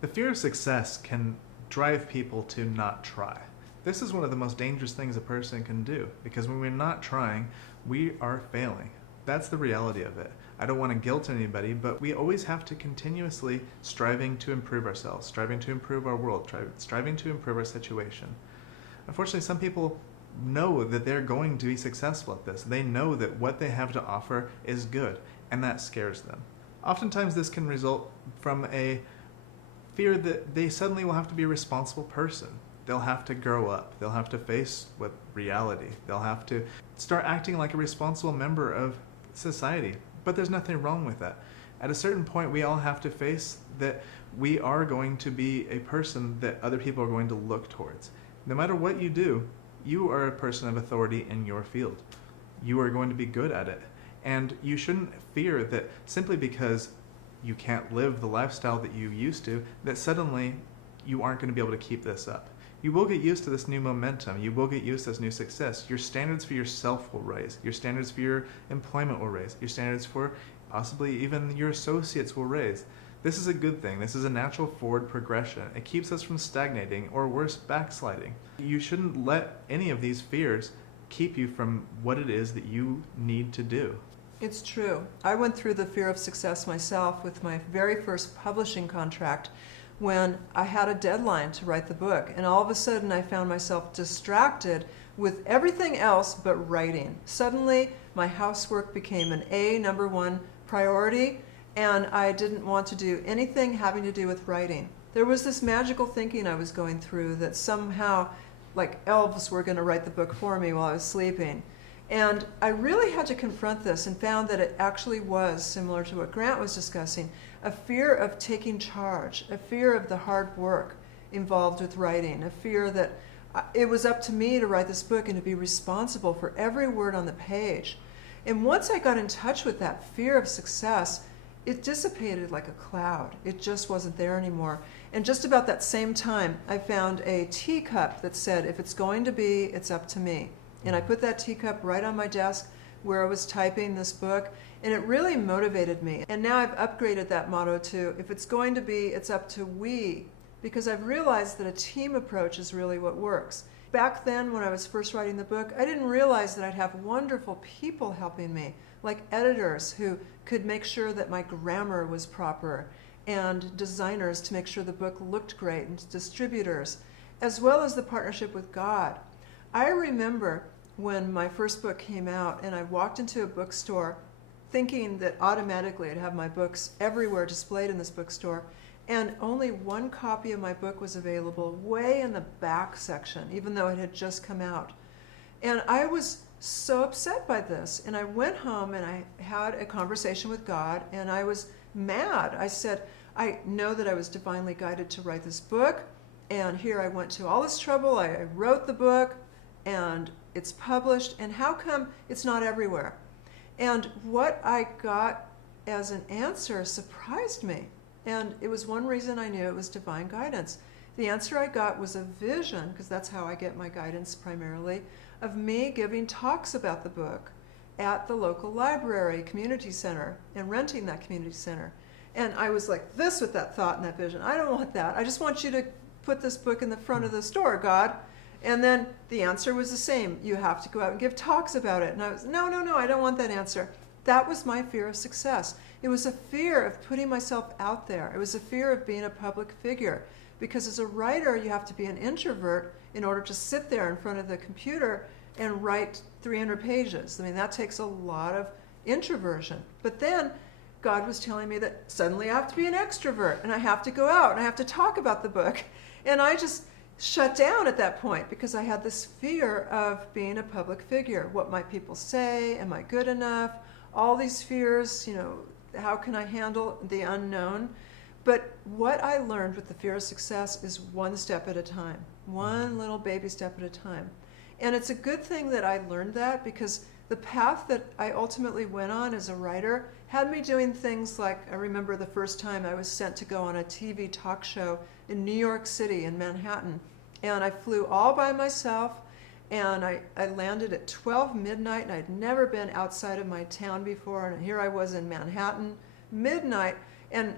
The fear of success can drive people to not try. This is one of the most dangerous things a person can do, because when we're not trying, we are failing. That's the reality of it. I don't want to guilt anybody, but we always have to continuously striving to improve ourselves, striving to improve our world, striving to improve our situation. Unfortunately, some people know that they're going to be successful at this. They know that what they have to offer is good, and that scares them. Oftentimes this can result from a fear that they suddenly will have to be a responsible person. They'll have to grow up. They'll have to face with reality. They'll have to start acting like a responsible member of society. But there's nothing wrong with that. At a certain point, we all have to face that we are going to be a person that other people are going to look towards. No matter what you do, you are a person of authority in your field. You are going to be good at it. And you shouldn't fear that simply because you can't live the lifestyle that you used to, that suddenly you aren't going to be able to keep this up. You will get used to this new momentum. You will get used to this new success. Your standards for yourself will raise. Your standards for your employment will raise. Your standards for possibly even your associates will raise. This is a good thing. This is a natural forward progression. It keeps us from stagnating or worse, backsliding. You shouldn't let any of these fears keep you from what it is that you need to do. It's true. I went through the fear of success myself with my very first publishing contract when I had a deadline to write the book. And all of a sudden I found myself distracted with everything else but writing. Suddenly my housework became an number one priority, and I didn't want to do anything having to do with writing. There was this magical thinking I was going through that somehow like elves were going to write the book for me while I was sleeping. And I really had to confront this and found that it actually was similar to what Grant was discussing, a fear of taking charge, a fear of the hard work involved with writing, a fear that it was up to me to write this book and to be responsible for every word on the page. And once I got in touch with that fear of success, it dissipated like a cloud. It just wasn't there anymore. And just about that same time, I found a teacup that said, if it's going to be, it's up to me. And I put that teacup right on my desk where I was typing this book, and it really motivated me. And now I've upgraded that motto to, if it's going to be, it's up to we, because I've realized that a team approach is really what works. Back then, when I was first writing the book, I didn't realize that I'd have wonderful people helping me, like editors who could make sure that my grammar was proper, and designers to make sure the book looked great, and distributors, as well as the partnership with God. I remember when my first book came out and I walked into a bookstore thinking that automatically I'd have my books everywhere displayed in this bookstore, and only one copy of my book was available way in the back section, even though it had just come out. And I was so upset by this, and I went home and I had a conversation with God, and I was mad. I said, I know that I was divinely guided to write this book, and here I went to all this trouble. I wrote the book, and it's published, and how come it's not everywhere? And what I got as an answer surprised me, and it was one reason I knew it was divine guidance. The answer I got was a vision, because that's how I get my guidance primarily, of me giving talks about the book at the local library, community center, and renting that community center. And I was like this with that thought and that vision. I don't want that. I just want you to put this book in the front of the store, God. And then the answer was the same. You have to go out and give talks about it. And I was, no, I don't want that answer. That was my fear of success. It was a fear of putting myself out there. It was a fear of being a public figure. Because as a writer, you have to be an introvert in order to sit there in front of the computer and write 300 pages. I mean, that takes a lot of introversion. But then God was telling me that suddenly I have to be an extrovert, and I have to go out and I have to talk about the book. And I just shut down at that point because I had this fear of being a public figure. What might people say? Am I good enough? All these fears, how can I handle the unknown? But what I learned with the fear of success is one step at a time, one little baby step at a time. And it's a good thing that I learned that, because the path that I ultimately went on as a writer had me doing things like, I remember the first time I was sent to go on a TV talk show in New York City, in Manhattan. And I flew all by myself, and I landed at 12 midnight, and I'd never been outside of my town before, and here I was in Manhattan, midnight, and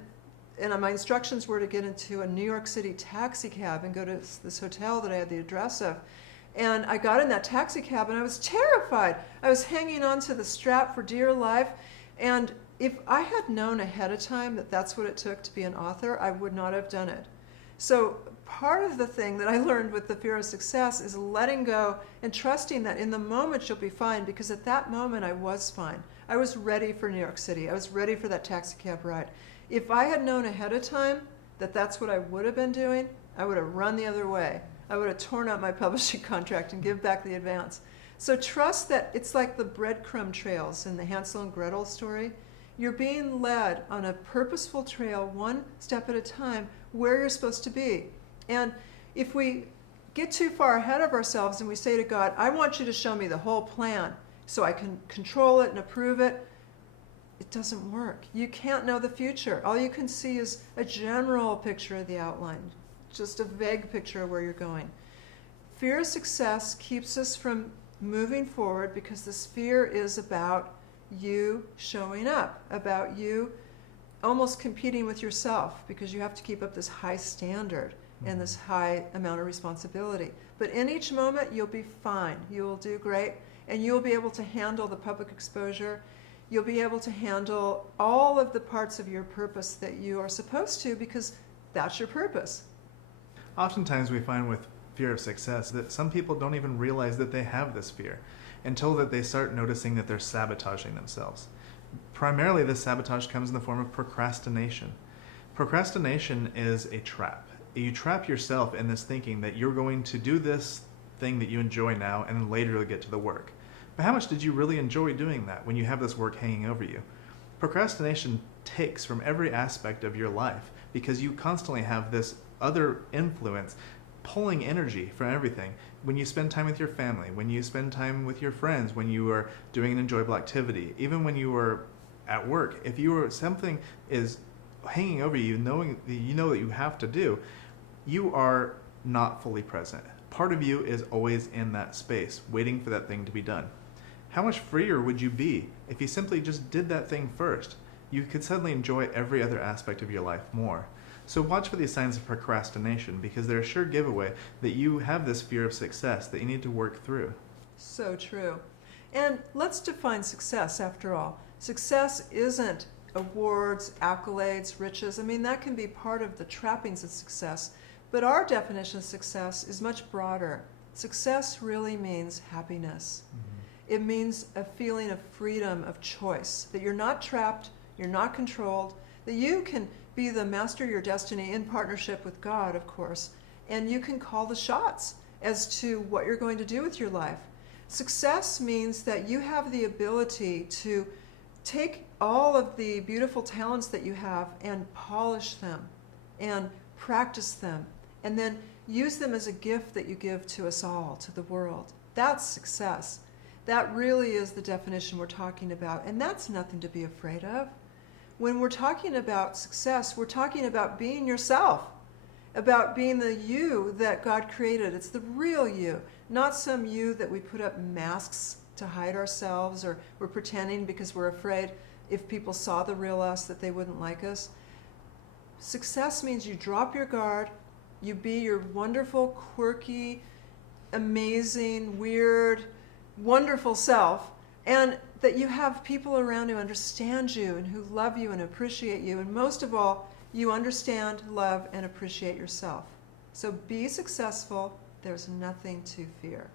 and my instructions were to get into a New York City taxi cab and go to this hotel that I had the address of. And I got in that taxi cab and I was terrified. I was hanging onto the strap for dear life. And if I had known ahead of time that that's what it took to be an author, I would not have done it. So part of the thing that I learned with the fear of success is letting go and trusting that in the moment you'll be fine, because at that moment I was fine. I was ready for New York City. I was ready for that taxi cab ride. If I had known ahead of time that that's what I would have been doing, I would have run the other way. I would have torn out my publishing contract and give back the advance. So trust that it's like the breadcrumb trails in the Hansel and Gretel story. You're being led on a purposeful trail, one step at a time, where you're supposed to be. And if we get too far ahead of ourselves and we say to God, I want you to show me the whole plan so I can control it and approve it, it doesn't work. You can't know the future. All you can see is a general picture of the outline, just a vague picture of where you're going. Fear of success keeps us from moving forward because this fear is about you showing up, about you almost competing with yourself, because you have to keep up this high standard and this high amount of responsibility. But in each moment, you'll be fine. You'll do great, and you'll be able to handle the public exposure. You'll be able to handle all of the parts of your purpose that you are supposed to, because that's your purpose. Oftentimes we find with fear of success that some people don't even realize that they have this fear until that they start noticing that they're sabotaging themselves. Primarily, this sabotage comes in the form of procrastination. Procrastination is a trap. You trap yourself in this thinking that you're going to do this thing that you enjoy now and then later you'll get to the work. But how much did you really enjoy doing that when you have this work hanging over you? Procrastination takes from every aspect of your life because you constantly have this other influence pulling energy from everything. When you spend time with your family, when you spend time with your friends, when you are doing an enjoyable activity, even when you are at work, if you are something is hanging over you, knowing that you know that you have to do, you are not fully present. Part of you is always in that space, waiting for that thing to be done. How much freer would you be if you simply just did that thing first? You could suddenly enjoy every other aspect of your life more. So watch for these signs of procrastination, because they're a sure giveaway that you have this fear of success that you need to work through. So true. And let's define success after all. Success isn't awards, accolades, riches. I mean, that can be part of the trappings of success. But our definition of success is much broader. Success really means happiness. Mm-hmm. It means a feeling of freedom, of choice, that you're not trapped, you're not controlled, that you can be the master of your destiny in partnership with God, of course, and you can call the shots as to what you're going to do with your life. Success means that you have the ability to take all of the beautiful talents that you have and polish them and practice them and then use them as a gift that you give to us all, to the world. That's success. That really is the definition we're talking about, and that's nothing to be afraid of. When we're talking about success, we're talking about being yourself, about being the you that God created. It's the real you, not some you that we put up masks to hide ourselves, or we're pretending because we're afraid if people saw the real us that they wouldn't like us. Success means you drop your guard, you be your wonderful, quirky, amazing, weird, wonderful self, and that you have people around who understand you and who love you and appreciate you. And most of all, you understand, love, and appreciate yourself. So be successful. There's nothing to fear.